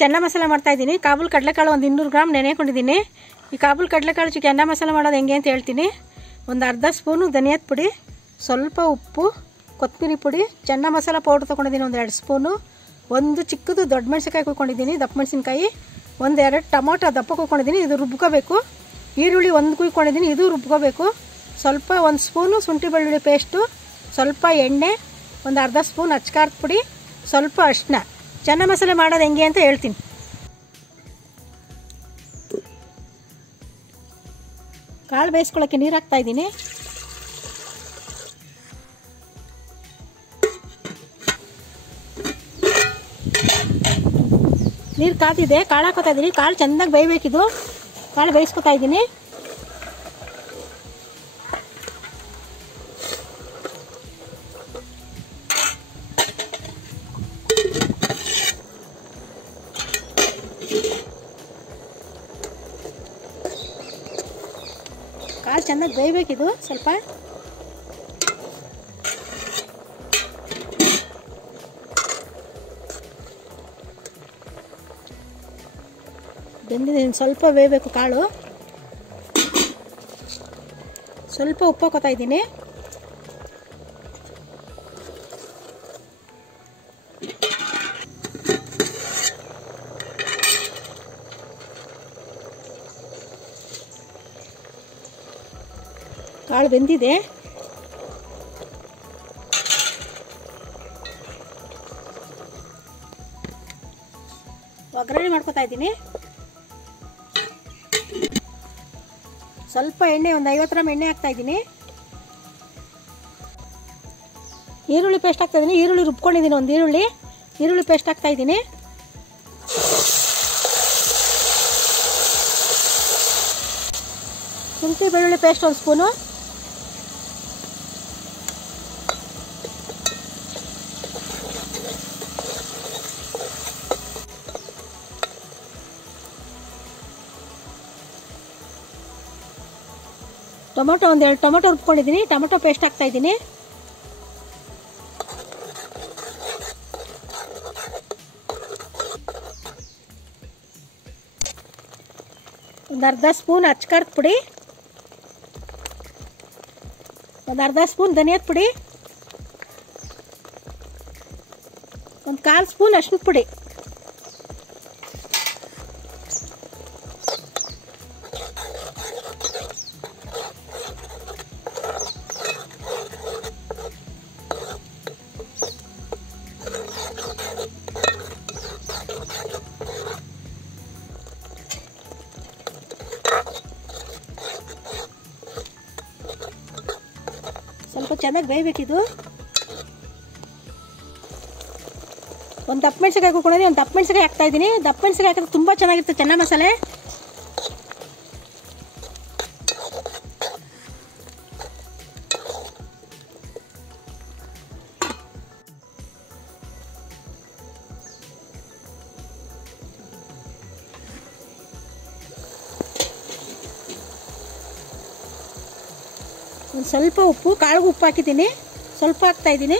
ಚೆನ್ನ ಮಸಾಲ ಮಾಡ್ತಾಯಿದ್ದೀನಿ. ಕಾಬೂಲ್ ಕಡಲೆಕಾಳು ಒಂದು 200 ಗ್ರಾಮ್ ನೆನೆಕೊಂಡಿದ್ದೀನಿ. ಈ ಕಾಬೂಲ್ ಕಡಲೆಕಾಳು ಚೆನ್ನ ಮಸಾಲ ಮಾಡೋದು ಹೆಂಗೆ ಅಂತ ಹೇಳ್ತೀನಿ. ಒಂದು ಅರ್ಧ ಸ್ಪೂನು ಧನಿಯಾದ ಪುಡಿ, ಸ್ವಲ್ಪ ಉಪ್ಪು, ಕೊತ್ತಂಬರಿ ಪುಡಿ, ಚೆನ್ನ ಮಸಾಲ ಪೌಡ್ರ್ ತೊಗೊಂಡಿದ್ದೀನಿ ಒಂದು 2 ಸ್ಪೂನು, ಒಂದು ಚಿಕ್ಕದು ದೊಡ್ಡ ಮೆಣಸಿನ್ಕಾಯಿ ಕುಯ್ಕೊಂಡಿದ್ದೀನಿ, ದಪ್ಪ ಮೆಣಸಿನ್ಕಾಯಿ, 1-2 ಟೊಮೊಟೊ ದಪ್ಪ ಕುಯ್ಕೊಂಡಿದ್ದೀನಿ, ಇದು ರುಬ್ಕೋಬೇಕು. ಈರುಳ್ಳಿ 1 ಕುಯ್ಕೊಂಡಿದ್ದೀನಿ, ಇದು ರುಬ್ಕೋಬೇಕು. ಸ್ವಲ್ಪ 1 ಸ್ಪೂನು ಶುಂಠಿ ಬೆಳ್ಳುಳ್ಳಿ ಪೇಸ್ಟು, ಸ್ವಲ್ಪ ಎಣ್ಣೆ, ಒಂದು ಅರ್ಧ ಸ್ಪೂನ್ ಅಚ್ಕಾರದ ಪುಡಿ, ಸ್ವಲ್ಪ ಅರಿಶಿನ. ಚೆನ್ನ ಮಸಾಲೆ ಮಾಡೋದು ಹೆಂಗೆ ಅಂತ ಹೇಳ್ತೀನಿ. ಕಾಳು ಬೇಯಿಸ್ಕೊಳ್ಳೋಕ್ಕೆ ನೀರು ಹಾಕ್ತಾಯಿದ್ದೀನಿ. ನೀರು ಕಾದಿದೆ, ಕಾಳು ಹಾಕೋತಾ ಇದ್ದೀನಿ. ಕಾಳು ಚೆನ್ನಾಗಿ ಬೇಯಬೇಕಿದು. ಕಾಳು ಬೇಯಿಸ್ಕೊತಾ ಇದ್ದೀನಿ. ಕಾಳು ಚೆನ್ನಾಗಿ ಬೇಯಬೇಕಿದು. ಸ್ವಲ್ಪ ಬೆಂದಿದೆ, ಸ್ವಲ್ಪ ಬೇಯಬೇಕು ಕಾಳು. ಸ್ವಲ್ಪ ಉಪ್ಪು ಹಾಕೋತಾ ಇದ್ದೀನಿ. ಕಾಳು ಬೆಂದಿದೆ. ಒಗ್ಗರಣೆ ಮಾಡ್ಕೊತಾ ಇದ್ದೀನಿ. ಸ್ವಲ್ಪ ಎಣ್ಣೆ, ಒಂದು 50 ಗ್ರಾಮ್ ಎಣ್ಣೆ ಹಾಕ್ತಾ ಇದ್ದೀನಿ. ಈರುಳ್ಳಿ ಪೇಸ್ಟ್ ಹಾಕ್ತಾ ಇದ್ದೀನಿ. ಈರುಳ್ಳಿ ರುಬ್ಕೊಂಡಿದ್ದೀನಿ, ಒಂದು ಈರುಳ್ಳಿ ಪೇಸ್ಟ್ ಹಾಕ್ತಾ ಇದ್ದೀನಿ. ಶುಂಠಿ ಬೆಳ್ಳುಳ್ಳಿ ಪೇಸ್ಟ್ 1 ಸ್ಪೂನು, ಟೊಮೊಟೊ 1-2 ಟೊಮೊಟೊ ರುಬ್ಕೊಂಡಿದ್ದೀನಿ, ಟೊಮೊಟೊ ಪೇಸ್ಟ್ ಹಾಕ್ತಾ ಇದ್ದೀನಿ. ಒಂದು ಅರ್ಧ ಸ್ಪೂನ್ ಅಚ್ಕಾರದ ಪುಡಿ, ಒಂದು ಅರ್ಧ ಸ್ಪೂನ್ ಧನಿಯಾದ ಪುಡಿ, ಒಂದು 1/4 ಸ್ಪೂನ್ ಅರಿಶಿನ ಪುಡಿ, ಸ್ವಲ್ಪ ಚೆನ್ನಾಗಿ ಬೇಯಬೇಕಿದು. ಒಂದು ದಪ್ಪ ಮೆಣಸಿನ್ಕಾಯಿ ಕುಯ್ಕೊಂಡಿದ್ದೀನಿ, ಒಂದು ದಪ್ಪ ಮೆಣಸಿನ್ಕಾಯಿ ಹಾಕ್ತಾ ಇದ್ದೀನಿ. ದಪ್ಪ ಮೆಣಸಿನ್ಕಾಯಿ ಹಾಕಿದ್ರೆ ತುಂಬ ಚೆನ್ನಾಗಿರುತ್ತೆ ಚೆನ್ನ ಮಸಾಲೆ. ಒಂದು ಸ್ವಲ್ಪ ಉಪ್ಪು, ಕಾಳಿಗೆ ಉಪ್ಪು ಹಾಕಿದ್ದೀನಿ, ಸ್ವಲ್ಪ ಹಾಕ್ತಾ ಇದ್ದೀನಿ.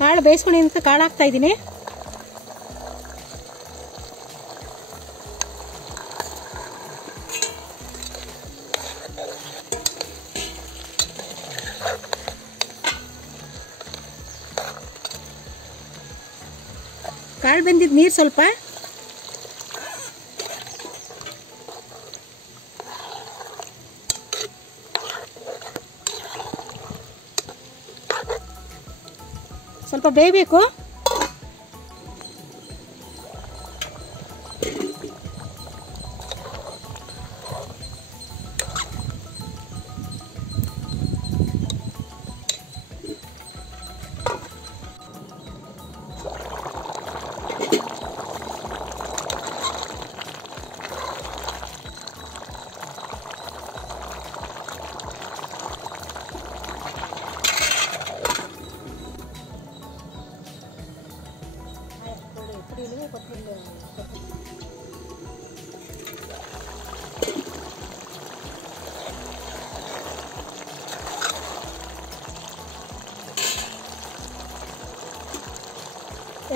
ಕಾಳು ಬೇಯಿಸ್ಕೊಂಡಿದ್ದ ಕಾಳು ಹಾಕ್ತಾ ಇದ್ದೀನಿ. ಕಾಳು ಬೆಂದಿದ್ದ ನೀರು ಸ್ವಲ್ಪ, ಸ್ವಲ್ಪ ಬೇಯಬೇಕು.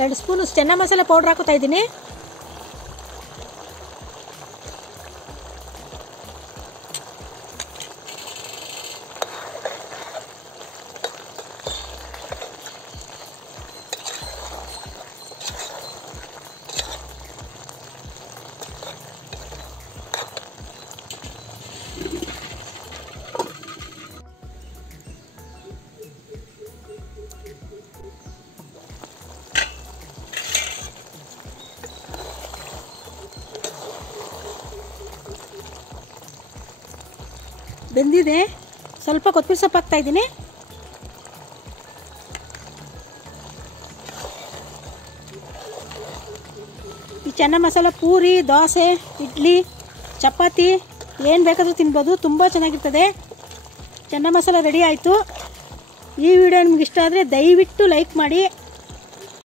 2 ಸ್ಪೂನು ಚೆನ್ನ ಮಸಾಲ ಪೌಡ್ರ್ ಹಾಕೋತಾ ಇದ್ದೀನಿ. ಬೆಂದಿದೆ. ಸ್ವಲ್ಪ ಕೊತ್ತಂಬರಿ ಸೊಪ್ಪು ಹಾಕ್ತಾ ಇದ್ದೀನಿ. ಈ ಚೆನ್ನ ಮಸಾಲ ಪೂರಿ, ದೋಸೆ, ಇಡ್ಲಿ, ಚಪಾತಿ ಏನು ಬೇಕಾದರೂ ತಿನ್ಬೋದು. ತುಂಬ ಚೆನ್ನಾಗಿರ್ತದೆ. ಚೆನ್ನ ಮಸಾಲ ರೆಡಿ ಆಯಿತು. ಈ ವಿಡಿಯೋ ನಿಮ್ಗೆ ಇಷ್ಟ ಆದರೆ ದಯವಿಟ್ಟು ಲೈಕ್ ಮಾಡಿ.